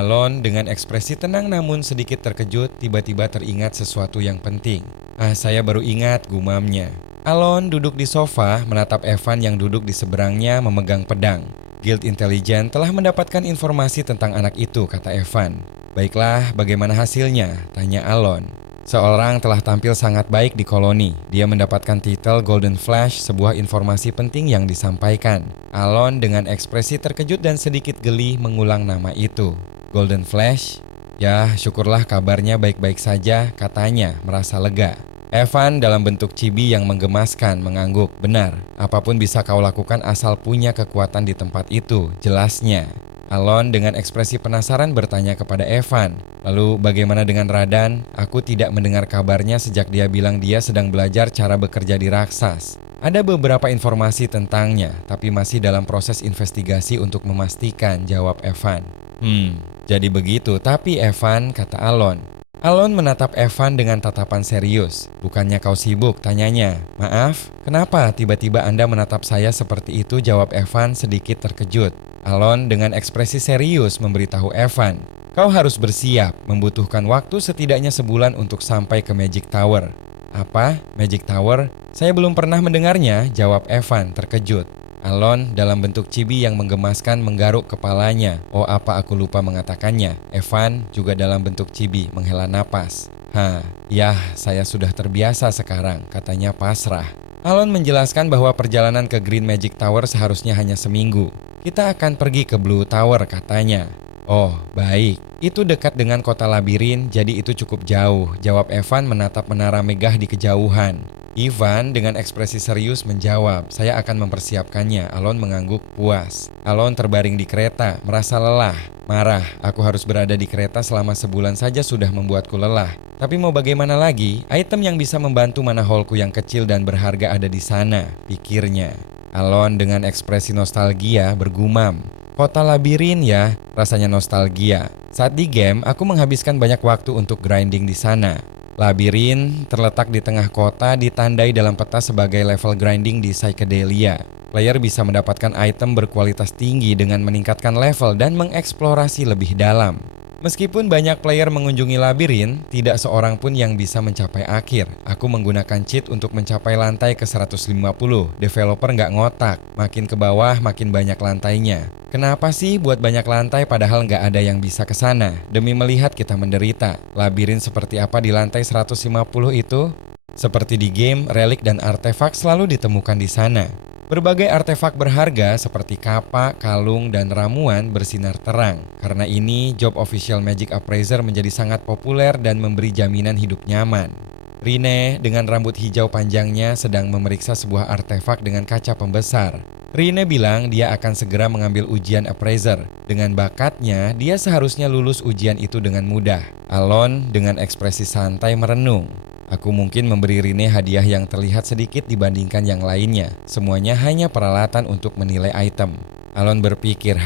Alon dengan ekspresi tenang namun sedikit terkejut tiba-tiba teringat sesuatu yang penting. Saya baru ingat, gumamnya. Alon duduk di sofa menatap Evan yang duduk di seberangnya memegang pedang. Guild Intelligence telah mendapatkan informasi tentang anak itu, kata Evan. Baiklah, bagaimana hasilnya? Tanya Alon. Seorang telah tampil sangat baik di koloni. Dia mendapatkan titel Golden Flash, sebuah informasi penting yang disampaikan. Alon dengan ekspresi terkejut dan sedikit geli mengulang nama itu. Golden Flash? Ya, syukurlah kabarnya baik-baik saja, katanya merasa lega. Evan dalam bentuk cibi yang menggemaskan mengangguk. Benar, apapun bisa kau lakukan asal punya kekuatan di tempat itu, jelasnya. Alon dengan ekspresi penasaran bertanya kepada Evan. Lalu bagaimana dengan Radan? Aku tidak mendengar kabarnya sejak dia bilang dia sedang belajar cara bekerja di Raksas. Ada beberapa informasi tentangnya, tapi masih dalam proses investigasi untuk memastikan, jawab Evan. Jadi begitu, tapi Evan, kata Alon. Alon menatap Evan dengan tatapan serius. Bukannya kau sibuk, tanyanya. Maaf, kenapa tiba-tiba Anda menatap saya seperti itu, jawab Evan sedikit terkejut. Alon dengan ekspresi serius memberitahu Evan. Kau harus bersiap, membutuhkan waktu setidaknya sebulan untuk sampai ke Magic Tower. Apa? Magic Tower? Saya belum pernah mendengarnya, jawab Evan terkejut. Alon dalam bentuk cibi yang menggemaskan menggaruk kepalanya. Oh, apa aku lupa mengatakannya. Evan juga dalam bentuk cibi menghela napas. Saya sudah terbiasa sekarang, katanya pasrah. Alon menjelaskan bahwa perjalanan ke Green Magic Tower seharusnya hanya seminggu. Kita akan pergi ke Blue Tower, katanya. Oh, baik. Itu dekat dengan kota labirin, jadi itu cukup jauh, jawab Evan menatap menara megah di kejauhan. Ivan dengan ekspresi serius menjawab, saya akan mempersiapkannya. Alon mengangguk puas. Alon terbaring di kereta, merasa lelah. Marah, aku harus berada di kereta selama sebulan saja sudah membuatku lelah. Tapi mau bagaimana lagi, item yang bisa membantu mana holku yang kecil dan berharga ada di sana, pikirnya. Alon dengan ekspresi nostalgia bergumam. Kota labirin ya, rasanya nostalgia. Saat di game, aku menghabiskan banyak waktu untuk grinding di sana. Labirin terletak di tengah kota, ditandai dalam peta sebagai level grinding di Psychedelia. Player bisa mendapatkan item berkualitas tinggi dengan meningkatkan level dan mengeksplorasi lebih dalam. Meskipun banyak player mengunjungi labirin, tidak seorang pun yang bisa mencapai akhir. Aku menggunakan cheat untuk mencapai lantai ke 150. Developer nggak ngotak, makin ke bawah makin banyak lantainya. Kenapa sih buat banyak lantai padahal nggak ada yang bisa ke sana? Demi melihat kita menderita. Labirin seperti apa di lantai 150 itu? Seperti di game, relik dan artefak selalu ditemukan di sana. Berbagai artefak berharga seperti kapak, kalung, dan ramuan bersinar terang. Karena ini, job official Magic Appraiser menjadi sangat populer dan memberi jaminan hidup nyaman. Rine dengan rambut hijau panjangnya sedang memeriksa sebuah artefak dengan kaca pembesar. Rine bilang dia akan segera mengambil ujian Appraiser. Dengan bakatnya, dia seharusnya lulus ujian itu dengan mudah. Alon dengan ekspresi santai merenung. Aku mungkin memberi Rine hadiah yang terlihat sedikit dibandingkan yang lainnya. Semuanya hanya peralatan untuk menilai item. Alon berpikir,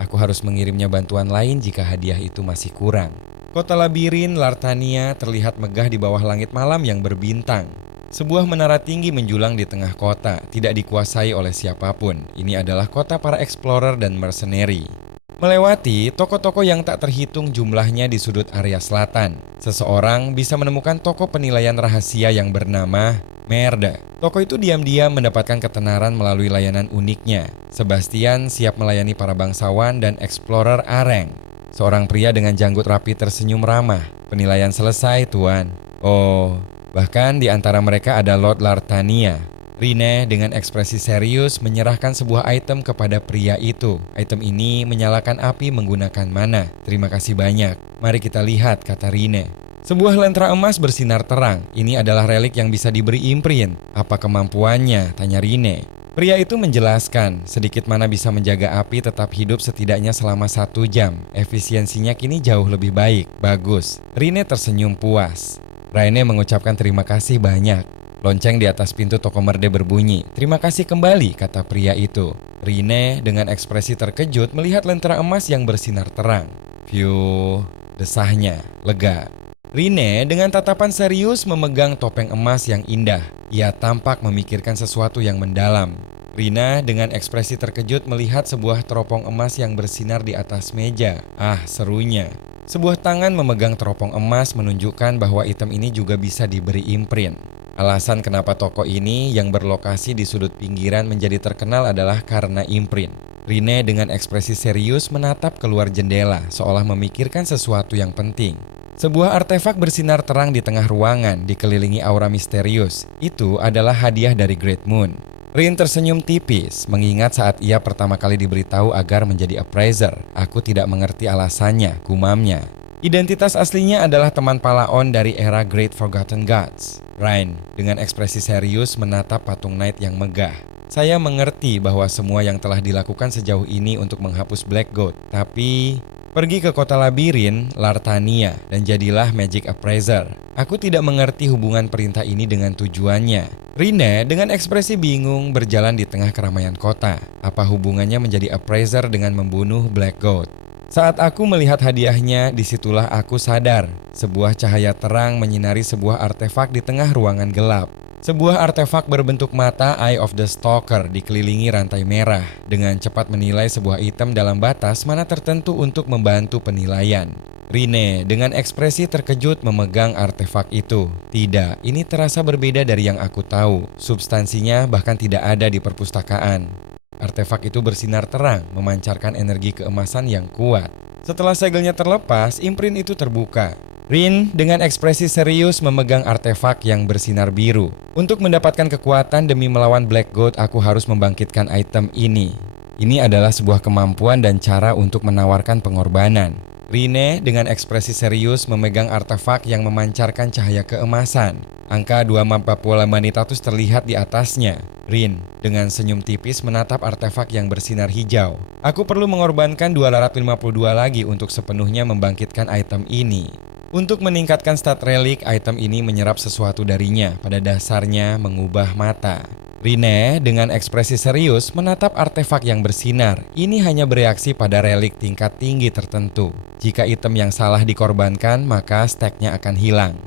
aku harus mengirimnya bantuan lain jika hadiah itu masih kurang. Kota labirin Lartania terlihat megah di bawah langit malam yang berbintang. Sebuah menara tinggi menjulang di tengah kota, tidak dikuasai oleh siapapun. Ini adalah kota para explorer dan mercenary. Melewati toko-toko yang tak terhitung jumlahnya di sudut area selatan, seseorang bisa menemukan toko penilaian rahasia yang bernama Merde. Toko itu diam-diam mendapatkan ketenaran melalui layanan uniknya. Sebastian siap melayani para bangsawan dan explorer areng. Seorang pria dengan janggut rapi tersenyum ramah. Penilaian selesai, Tuan. Oh, bahkan di antara mereka ada Lord Lartania. Rine dengan ekspresi serius menyerahkan sebuah item kepada pria itu. Item ini menyalakan api menggunakan mana. Terima kasih banyak. Mari kita lihat, kata Rine. Sebuah lentera emas bersinar terang. Ini adalah relik yang bisa diberi imprint. Apa kemampuannya? Tanya Rine. Pria itu menjelaskan, sedikit mana bisa menjaga api tetap hidup setidaknya selama 1 jam. Efisiensinya kini jauh lebih baik. Bagus. Rine tersenyum puas. Rine mengucapkan terima kasih banyak. Lonceng di atas pintu toko Merde berbunyi. Terima kasih kembali, kata pria itu. Rine dengan ekspresi terkejut melihat lentera emas yang bersinar terang. Phew, desahnya, lega. Rine dengan tatapan serius memegang topeng emas yang indah. Ia tampak memikirkan sesuatu yang mendalam. Rina dengan ekspresi terkejut melihat sebuah teropong emas yang bersinar di atas meja. Ah, serunya. Sebuah tangan memegang teropong emas menunjukkan bahwa item ini juga bisa diberi imprint. Alasan kenapa toko ini yang berlokasi di sudut pinggiran menjadi terkenal adalah karena imprint. Rina dengan ekspresi serius menatap keluar jendela, seolah memikirkan sesuatu yang penting. Sebuah artefak bersinar terang di tengah ruangan, dikelilingi aura misterius. Itu adalah hadiah dari Great Moon. Rin tersenyum tipis, mengingat saat ia pertama kali diberitahu agar menjadi appraiser. Aku tidak mengerti alasannya, gumamnya. Identitas aslinya adalah teman Palaon dari era Great Forgotten Gods. Rin dengan ekspresi serius menatap patung Knight yang megah. Saya mengerti bahwa semua yang telah dilakukan sejauh ini untuk menghapus Black God, tapi pergi ke kota labirin, Lartania, dan jadilah Magic Appraiser. Aku tidak mengerti hubungan perintah ini dengan tujuannya. Rina dengan ekspresi bingung berjalan di tengah keramaian kota. Apa hubungannya menjadi appraiser dengan membunuh Black God? Saat aku melihat hadiahnya, disitulah aku sadar. Sebuah cahaya terang menyinari sebuah artefak di tengah ruangan gelap. Sebuah artefak berbentuk mata Eye of the Stalker dikelilingi rantai merah. Dengan cepat menilai sebuah item dalam batas mana tertentu untuk membantu penilaian. Rina dengan ekspresi terkejut memegang artefak itu. Tidak, ini terasa berbeda dari yang aku tahu. Substansinya bahkan tidak ada di perpustakaan. Artefak itu bersinar terang, memancarkan energi keemasan yang kuat. Setelah segelnya terlepas, imprint itu terbuka. Rin dengan ekspresi serius memegang artefak yang bersinar biru. Untuk mendapatkan kekuatan demi melawan Black God, aku harus membangkitkan item ini. Ini adalah sebuah kemampuan dan cara untuk menawarkan pengorbanan. Rina dengan ekspresi serius memegang artefak yang memancarkan cahaya keemasan. Angka 240 Manitatus terlihat di atasnya. Rin dengan senyum tipis menatap artefak yang bersinar hijau. Aku perlu mengorbankan 252 lagi untuk sepenuhnya membangkitkan item ini. Untuk meningkatkan stat relik, item ini menyerap sesuatu darinya, pada dasarnya mengubah mata. Rina dengan ekspresi serius menatap artefak yang bersinar. Ini hanya bereaksi pada relik tingkat tinggi tertentu. Jika item yang salah dikorbankan, maka stacknya akan hilang.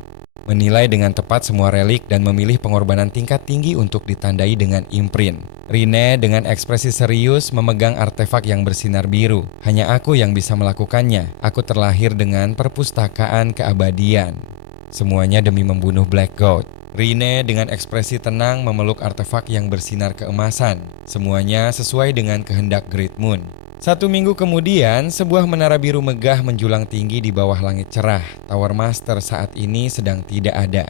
Menilai dengan tepat semua relik dan memilih pengorbanan tingkat tinggi untuk ditandai dengan imprint. Rina dengan ekspresi serius memegang artefak yang bersinar biru. Hanya aku yang bisa melakukannya. Aku terlahir dengan perpustakaan keabadian. Semuanya demi membunuh Black God. Rina dengan ekspresi tenang memeluk artefak yang bersinar keemasan. Semuanya sesuai dengan kehendak Great Moon. 1 minggu kemudian, sebuah menara biru megah menjulang tinggi di bawah langit cerah. Tower Master saat ini sedang tidak ada.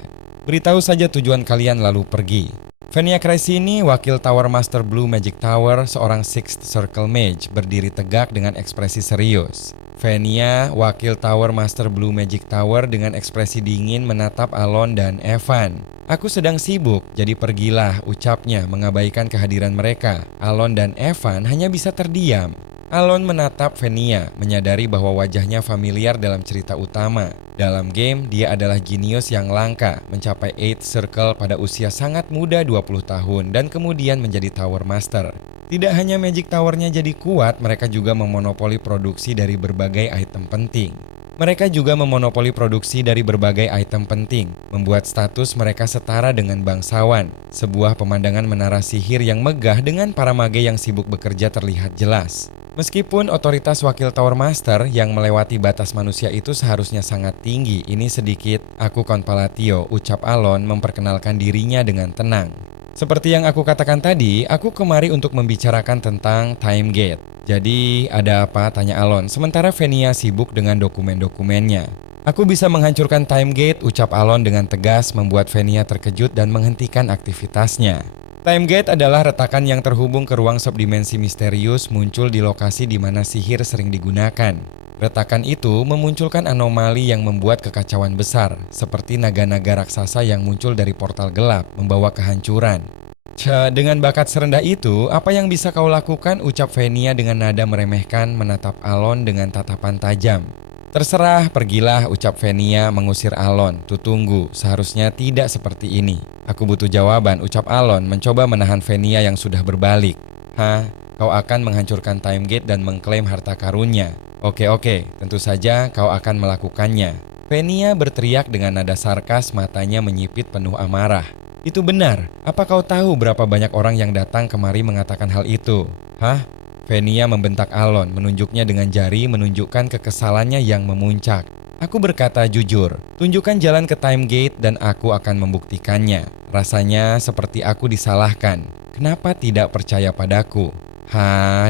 Beritahu saja tujuan kalian lalu pergi. Venia Crescini, wakil Tower Master Blue Magic Tower, seorang Sixth Circle Mage, berdiri tegak dengan ekspresi serius. Venia, wakil Tower Master Blue Magic Tower, dengan ekspresi dingin menatap Alon dan Evan. Aku sedang sibuk, jadi pergilah, ucapnya mengabaikan kehadiran mereka. Alon dan Evan hanya bisa terdiam. Alon menatap Venia, menyadari bahwa wajahnya familiar dalam cerita utama. Dalam game, dia adalah jenius yang langka, mencapai 8th Circle pada usia sangat muda 20 tahun dan kemudian menjadi Tower Master. Tidak hanya Magic Tower-nya jadi kuat, mereka juga memonopoli produksi dari berbagai item penting. Mereka juga memonopoli produksi dari berbagai item penting, membuat status mereka setara dengan bangsawan. Sebuah pemandangan menara sihir yang megah dengan para mage yang sibuk bekerja terlihat jelas. Meskipun otoritas wakil Tower Master yang melewati batas manusia itu seharusnya sangat tinggi, ini sedikit, aku Konpalatio, ucap Alon memperkenalkan dirinya dengan tenang. Seperti yang aku katakan tadi, aku kemari untuk membicarakan tentang Time Gate. Jadi ada apa? Tanya Alon, sementara Venia sibuk dengan dokumen-dokumennya. Aku bisa menghancurkan Time Gate, ucap Alon dengan tegas, membuat Venia terkejut dan menghentikan aktivitasnya. Time Gate adalah retakan yang terhubung ke ruang subdimensi misterius muncul di lokasi di mana sihir sering digunakan. Retakan itu memunculkan anomali yang membuat kekacauan besar, seperti naga-naga raksasa yang muncul dari portal gelap, membawa kehancuran. Dengan bakat serendah itu, apa yang bisa kau lakukan? Ucap Venia dengan nada meremehkan menatap Alon dengan tatapan tajam. Terserah, pergilah, ucap Venia mengusir Alon. Tunggu, seharusnya tidak seperti ini. Aku butuh jawaban, ucap Alon mencoba menahan Venia yang sudah berbalik. Hah? Kau akan menghancurkan Time Gate dan mengklaim harta karunnya. Oke, tentu saja kau akan melakukannya. Venia berteriak dengan nada sarkas, matanya menyipit penuh amarah. Itu benar. Apa kau tahu berapa banyak orang yang datang kemari mengatakan hal itu? Hah? Venia membentak Alon, menunjuknya dengan jari menunjukkan kekesalannya yang memuncak. Aku berkata jujur, tunjukkan jalan ke Time Gate dan aku akan membuktikannya. Rasanya seperti aku disalahkan. Kenapa tidak percaya padaku?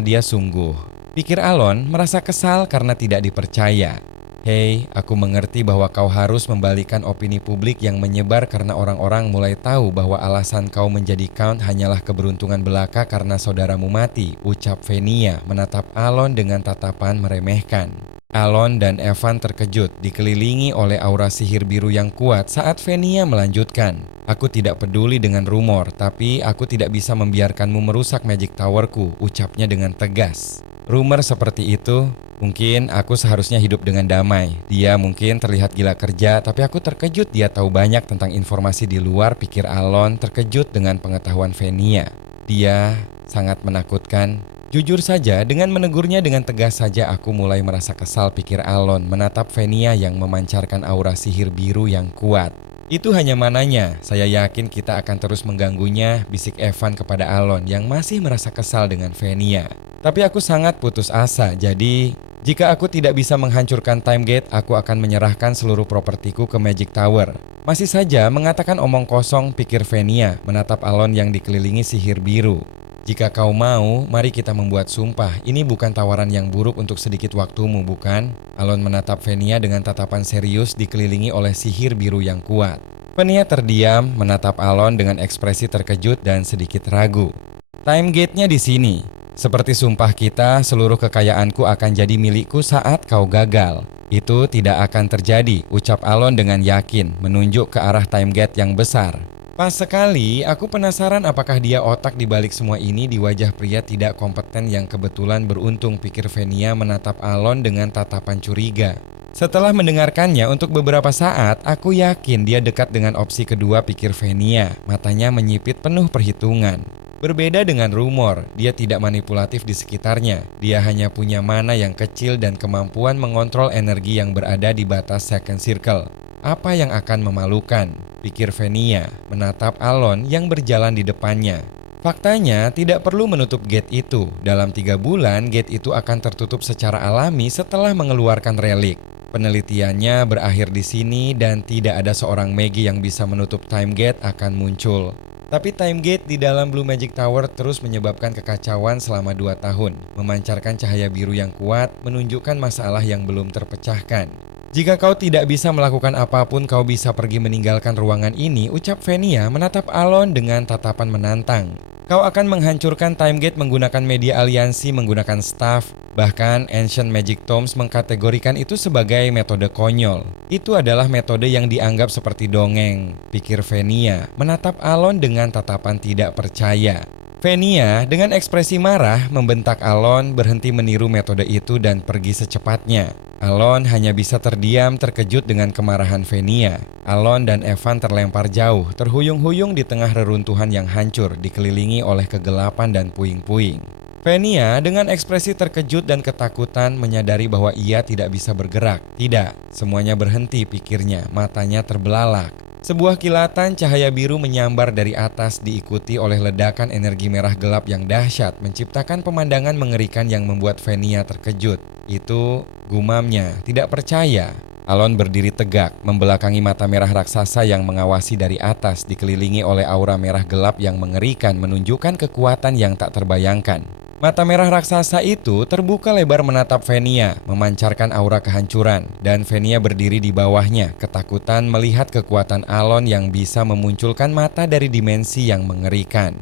Dia sungguh. Pikir Alon merasa kesal karena tidak dipercaya. Hei, aku mengerti bahwa kau harus membalikan opini publik yang menyebar karena orang-orang mulai tahu bahwa alasan kau menjadi Count hanyalah keberuntungan belaka karena saudaramu mati, ucap Venia menatap Alon dengan tatapan meremehkan. Alon dan Evan terkejut, dikelilingi oleh aura sihir biru yang kuat saat Venia melanjutkan. Aku tidak peduli dengan rumor, tapi aku tidak bisa membiarkanmu merusak Magic Towerku, ucapnya dengan tegas. Rumor seperti itu, mungkin aku seharusnya hidup dengan damai. Dia mungkin terlihat gila kerja, tapi aku terkejut dia tahu banyak tentang informasi di luar, pikir Alon terkejut dengan pengetahuan Venia. Dia sangat menakutkan. Jujur saja, dengan menegurnya dengan tegas saja aku mulai merasa kesal, pikir Alon menatap Venia yang memancarkan aura sihir biru yang kuat. Itu hanya mananya, saya yakin kita akan terus mengganggunya, bisik Evan kepada Alon yang masih merasa kesal dengan Venia. Tapi aku sangat putus asa, jadi jika aku tidak bisa menghancurkan Time Gate, aku akan menyerahkan seluruh propertiku ke Magic Tower. Masih saja mengatakan omong kosong, pikir Venia menatap Alon yang dikelilingi sihir biru. Jika kau mau, mari kita membuat sumpah. Ini bukan tawaran yang buruk untuk sedikit waktumu, bukan? Alon menatap Venia dengan tatapan serius dikelilingi oleh sihir biru yang kuat. Venia terdiam, menatap Alon dengan ekspresi terkejut dan sedikit ragu. Time Gate-nya di sini. Seperti sumpah kita, seluruh kekayaanku akan jadi milikku saat kau gagal. Itu tidak akan terjadi, ucap Alon dengan yakin, menunjuk ke arah Time Gate yang besar. Pas sekali, aku penasaran apakah dia otak di balik semua ini di wajah pria tidak kompeten yang kebetulan beruntung, pikir Venia menatap Alon dengan tatapan curiga. Setelah mendengarkannya untuk beberapa saat, aku yakin dia dekat dengan opsi kedua, pikir Venia, matanya menyipit penuh perhitungan. Berbeda dengan rumor, dia tidak manipulatif di sekitarnya. Dia hanya punya mana yang kecil dan kemampuan mengontrol energi yang berada di batas second circle. Apa yang akan memalukan? Pikir Venia, menatap Alon yang berjalan di depannya. Faktanya, tidak perlu menutup gate itu. Dalam 3 bulan, gate itu akan tertutup secara alami setelah mengeluarkan relik. Penelitiannya berakhir di sini dan tidak ada seorang magi yang bisa menutup Time Gate akan muncul. Tapi Time Gate di dalam Blue Magic Tower terus menyebabkan kekacauan selama 2 tahun, memancarkan cahaya biru yang kuat, menunjukkan masalah yang belum terpecahkan. Jika kau tidak bisa melakukan apapun, kau bisa pergi meninggalkan ruangan ini, ucap Venia menatap Alon dengan tatapan menantang. Kau akan menghancurkan Time Gate menggunakan media aliansi, menggunakan staff. Bahkan Ancient Magic Tomes mengkategorikan itu sebagai metode konyol. Itu adalah metode yang dianggap seperti dongeng, pikir Venia, menatap Alon dengan tatapan tidak percaya. Venia dengan ekspresi marah membentak Alon berhenti meniru metode itu dan pergi secepatnya. Alon hanya bisa terdiam terkejut dengan kemarahan Venia. Alon dan Evan terlempar jauh, terhuyung-huyung di tengah reruntuhan yang hancur, dikelilingi oleh kegelapan dan puing-puing. Venia dengan ekspresi terkejut dan ketakutan menyadari bahwa ia tidak bisa bergerak. Tidak, semuanya berhenti, pikirnya, matanya terbelalak. Sebuah kilatan cahaya biru menyambar dari atas diikuti oleh ledakan energi merah gelap yang dahsyat menciptakan pemandangan mengerikan yang membuat Venia terkejut. Itu gumamnya, tidak percaya. Alon berdiri tegak, membelakangi mata merah raksasa yang mengawasi dari atas dikelilingi oleh aura merah gelap yang mengerikan menunjukkan kekuatan yang tak terbayangkan. Mata merah raksasa itu terbuka lebar menatap Venia, memancarkan aura kehancuran, dan Venia berdiri di bawahnya, ketakutan melihat kekuatan Alon yang bisa memunculkan mata dari dimensi yang mengerikan.